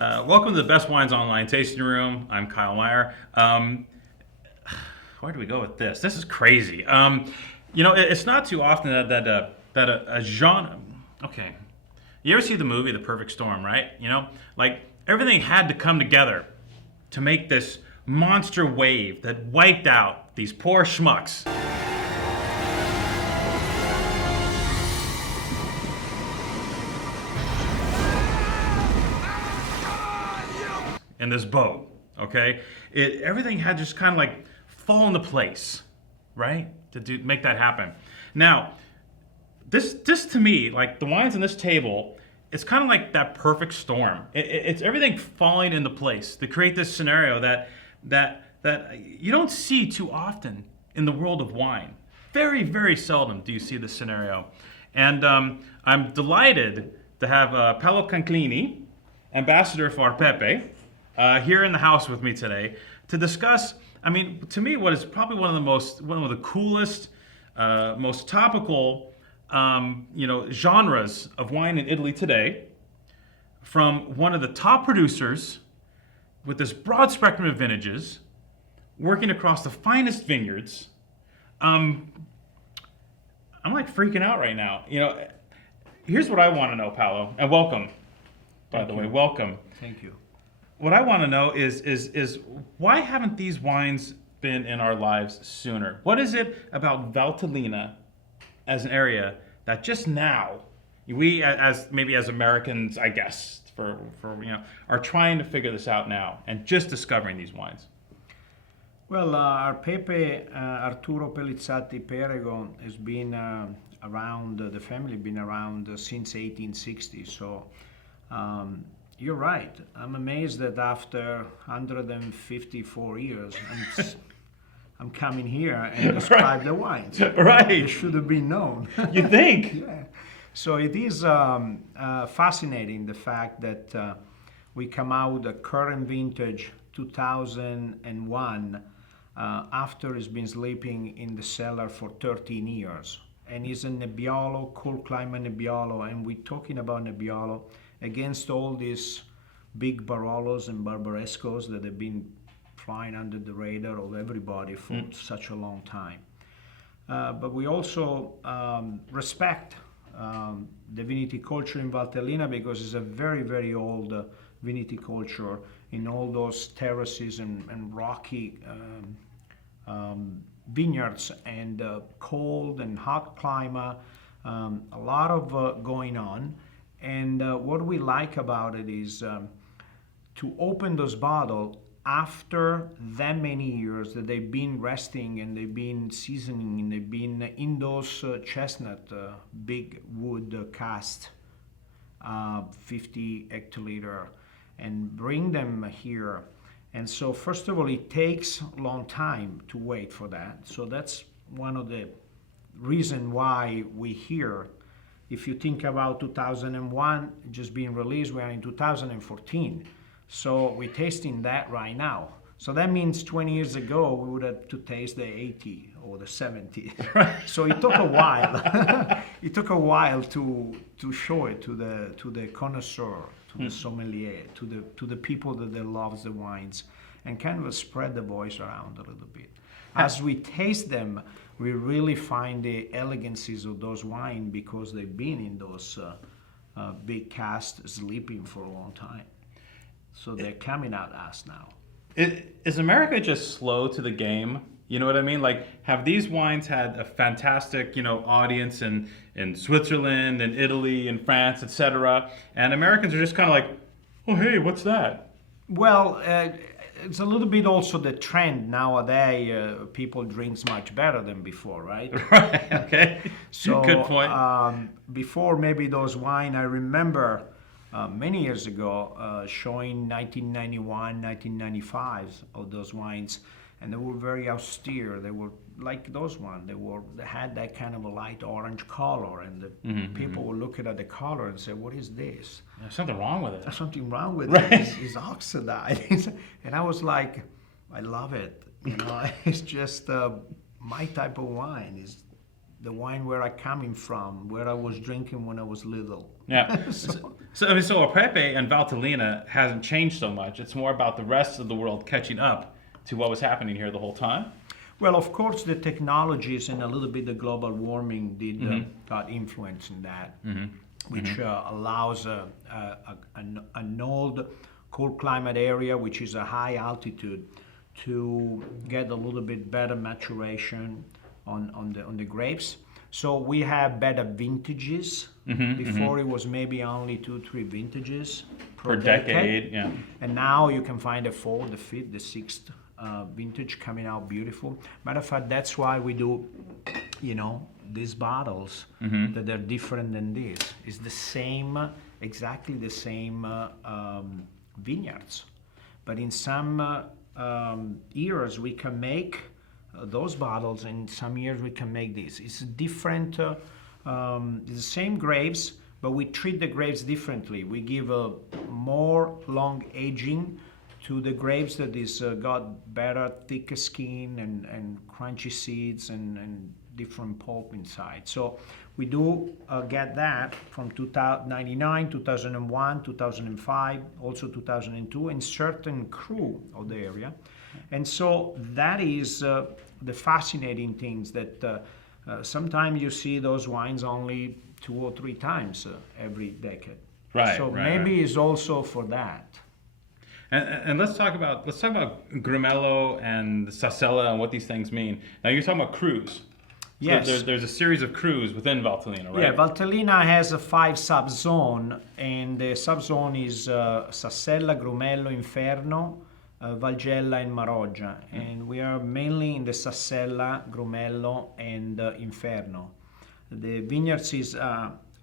Welcome to the Best Wines Online Tasting Room. I'm Kyle Meyer. Where do we go with this? This is crazy. It's not too often that a genre. Okay, you ever see the movie The Perfect Storm? Right? Like everything had to come together to make this monster wave that wiped out these poor schmucks. In this boat, okay? Everything had just kind of like fall into place, right? To make that happen. Now, this to me, like the wines on this table, it's kind of like that perfect storm. It's everything falling into place to create this scenario that you don't see too often in the world of wine. Very, very seldom do you see this scenario. And I'm delighted to have Paolo Canclini, ambassador for ArPePe, here in the house with me today to discuss, to me, what is probably one of the coolest, most topical, genres of wine in Italy today, from one of the top producers with this broad spectrum of vintages, working across the finest vineyards. I'm like freaking out right now. Here's what I want to know, Paolo, and welcome. By the way, welcome. Thank you. What I want to know is why haven't these wines been in our lives sooner? What is it about Valtellina as an area that just now we as Americans, I guess, are trying to figure this out now and just discovering these wines? Well, ArPePe, Arturo Pellizzati Perego has been around, the family been around since 1860, so you're right. I'm amazed that after 154 years, I'm coming here and describe the wines. Right. It should have been known. You think? Yeah. So it is fascinating, the fact that we come out the current vintage 2001 after it's been sleeping in the cellar for 13 years. And it's a Nebbiolo, cool climate Nebbiolo, and we're talking about Nebbiolo against all these big Barolos and Barbarescos that have been flying under the radar of everybody for such a long time. But we also respect the viticulture in Valtellina, because it's a very, very old viticulture in all those terraces and rocky vineyards, and cold and hot climate, a lot of going on. And what we like about it is to open those bottles after that many years that they've been resting and they've been seasoning and they've been in those chestnut big wood cast, 50 hectoliter, and bring them here. And so first of all, it takes a long time to wait for that. So that's one of the reasons why we here. If you think about 2001 just being released, we are in 2014. So we're tasting that right now. So that means 20 years ago, we would have to taste the 80 or the 70. So it took a while. It took a while to show it to the connoisseur, to the sommelier, to the people that they love the wines, and kind of spread the voice around a little bit. As we taste them, we really find the elegancies of those wines because they've been in those big casks sleeping for a long time. So they're coming at us now. Is America just slow to the game? You know what I mean? Like, have these wines had a fantastic, audience in Switzerland and Italy and France, etc., and Americans are just kind of like, oh, hey, what's that? Well, it's a little bit also the trend nowadays. People drinks much better than before, right? Right. Okay. So good point. Before maybe those wine, I remember many years ago showing 1991, 1995 of those wines, and they were very austere. They were like those ones. They had that kind of a light orange color, and the people were looking at the color and say, "What is this?" There's something wrong with it. There's something wrong with Right. it. It's oxidized. And I was like, I love it. It's just my type of wine. the wine where I coming from, where I was drinking when I was little. Yeah. So- So ArPePe and Valtellina hasn't changed so much. It's more about the rest of the world catching up to what was happening here the whole time. Well, of course, the technologies and a little bit the global warming did got influence in that, which allows an old cold climate area, which is a high altitude, to get a little bit better maturation on the grapes. So we have better vintages. Before it was maybe only 2-3 vintages Per decade, yeah. and now you can find the 4th, the 5th, the 6th vintage coming out beautiful. Matter of fact, that's why we do, these bottles that are different than this. It's the same, exactly the same vineyards. But in some years we can make those bottles, and some years we can make this. It's different, it's the same grapes, but we treat the grapes differently. We give a more long aging to the grapes that is got better, thicker skin and crunchy seeds and different pulp inside. So we do get that from 1999, 2001, 2005, also 2002, in certain cru of the area. And so that is the fascinating things that sometimes you see those wines only 2 or 3 times every decade. Right. So right, maybe right. it's also for that. And let's talk about Grumello and Sassella and what these things mean. Now you're talking about crus. So Yes. there's a series of crus within Valtellina, right? Yeah, Valtellina has a 5 subzone, and the subzone is Sassella, Grumello, Inferno, Valgella, and Maroggia. And we are mainly in the Sassella, Grumello, and Inferno. The vineyards is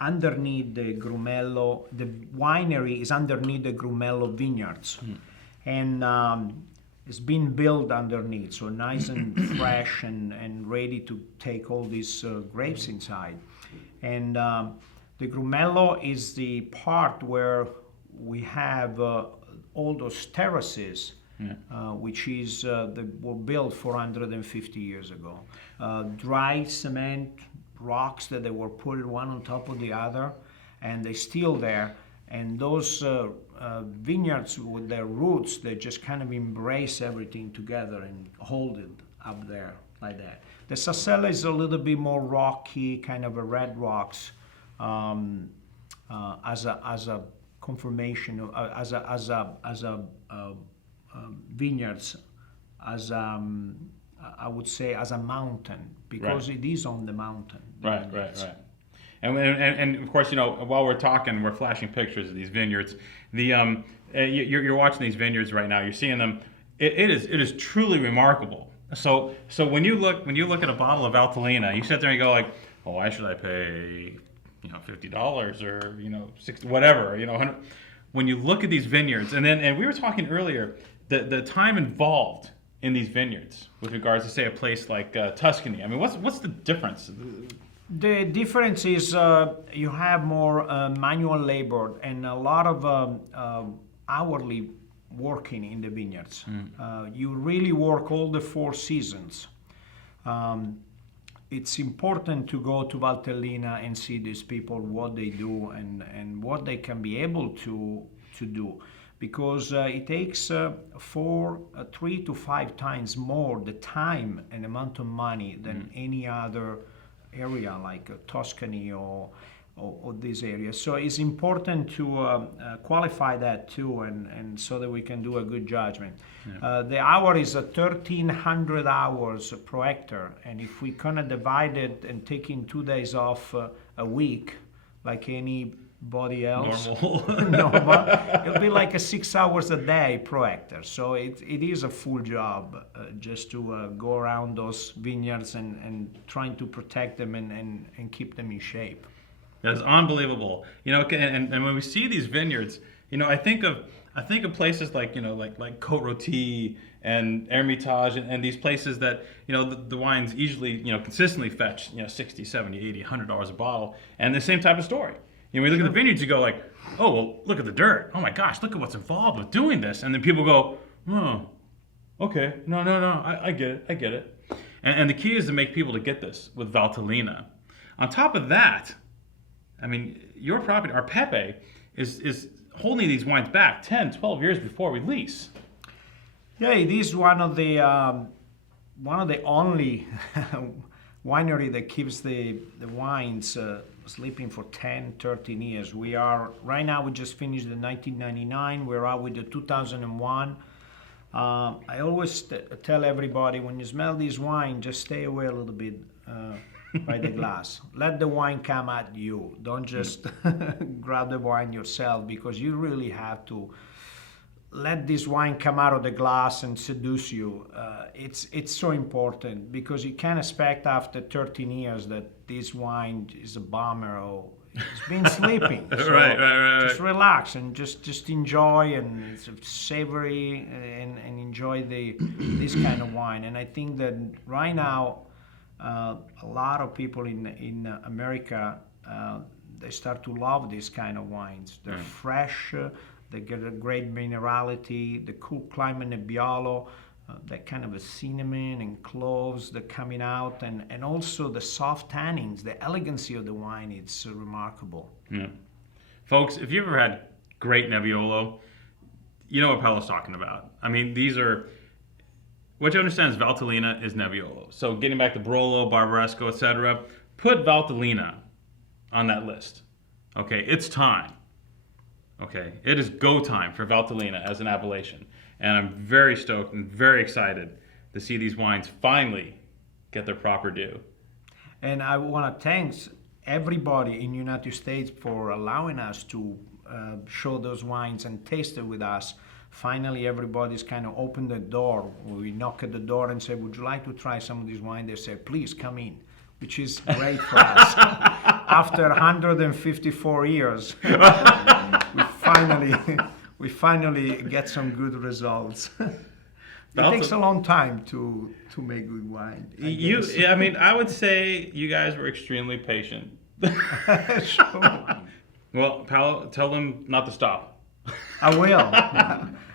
underneath the Grumello. The winery is underneath the Grumello vineyards, and it's been built underneath, so nice and fresh and ready to take all these grapes inside. And the Grumello is the part where we have all those terraces, which is they were built 450 years ago. Dry cement rocks that they were put one on top of the other, and they're still there. And those vineyards with their roots, they just kind of embrace everything together and hold it up there like that. The Sassella is a little bit more rocky, kind of a red rocks, as a confirmation of, as a vineyards, I would say as a mountain, because it is on the mountain. Right. And of course, while we're talking, we're flashing pictures of these vineyards. You're watching these vineyards right now. You're seeing them. It is truly remarkable. So when you look at a bottle of Valtellina, you sit there and you go like, oh, why should I pay $50 or $60, whatever, 100. When you look at these vineyards, and we were talking earlier, the time involved in these vineyards with regards to, say, a place like Tuscany. I mean, what's the difference? The difference is you have more manual labor and a lot of hourly working in the vineyards. You really work all the 4 seasons. It's important to go to Valtellina and see these people, what they do and what they can be able to do. Because it takes 3 to 5 times more the time and amount of money than any other area like Tuscany or this area. So it's important to qualify that too, and so that we can do a good judgment. The hour is 1,300 hours per hectare, and if we kind of divide it and taking 2 days off a week, like anybody else, normal, it'll be like 6 hours a day per hectare. So it is a full job just to go around those vineyards and trying to protect them and keep them in shape. That's unbelievable. And when we see these vineyards, I think of places like like Côte Rôtie and Hermitage and these places that the wines easily consistently fetch $60, $70, $80, $100 a bottle, and the same type of story. When you look at the vineyards, you go like, oh well, look at the dirt. Oh my gosh, look at what's involved with doing this. And then people go, oh, okay, no, I get it. And the key is to make people to get this with Valtellina. On top of that, I mean, your property, ArPePe, is holding these wines back 10, 12 years before release. Yeah, it is one of the only winery that keeps the wines sleeping for 10, 13 years. Right now, we just finished the 1999. We're out with the 2001. I always tell everybody, when you smell this wine, just stay away a little bit by the glass. Let the wine come at you. Don't just grab the wine yourself, because you really have to let this wine come out of the glass and seduce you. It's so important, because you can't expect after 13 years that this wine is a bomber or it's been sleeping. So right. Just relax and just enjoy, and it's savory, and enjoy this kind of wine. And I think that right now, a lot of people in America, they start to love these kind of wines. They're fresh. They get a great minerality, the cool climate Nebbiolo, that kind of a cinnamon and cloves that coming out, and also the soft tannins, the elegancy of the wine, it's remarkable. Yeah. Folks, if you've ever had great Nebbiolo, you know what Paolo's talking about. I mean, what you understand is Valtellina is Nebbiolo. So getting back to Barolo, Barbaresco, etc., put Valtellina on that list. Okay, it's time. Okay, it is go time for Valtellina as an appellation. And I'm very stoked and very excited to see these wines finally get their proper due. And I want to thank everybody in the United States for allowing us to show those wines and taste it with us. Finally, everybody's kind of opened the door. We knock at the door and say, would you like to try some of this wine? They say, please come in, which is great for us. After 154 years, we finally get some good results. It takes a long time to make good wine. I mean, I would say you guys were extremely patient. Sure. Well, Paolo, tell them not to stop. I will.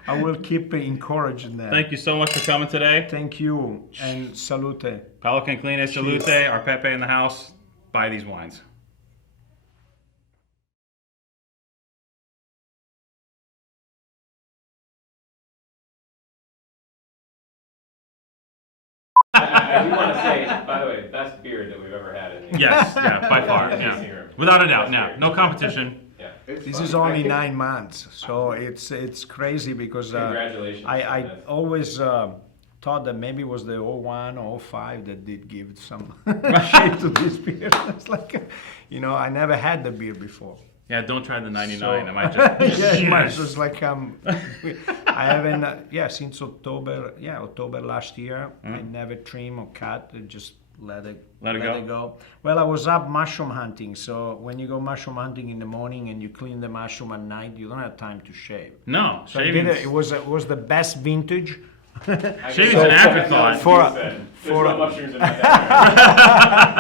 I will keep encouraging them. Thank you so much for coming today. Thank you, and salute. Paolo Canclini, salute, ArPePe in the house. Buy these wines. I do want to say, by the way, best beer that we've ever had in here. Yes, yeah, by far, yeah. Without a doubt, no competition. Yeah. This is only 9 months, so it's crazy, because Congratulations. I always thought that maybe it was the 01 or 05 that did give some shape to this beer. It's like, I never had the beer before. Yeah, don't try the 99. So, I might just. yeah, it might just like I haven't. Since October last year, I never trim or cut. I just let it go. Well, I was up mushroom hunting, so when you go mushroom hunting in the morning and you clean the mushroom at night, you don't have time to shave. No, So I did it. It was the best vintage. Shaving's an afterthought. There's no mushrooms in my backyard.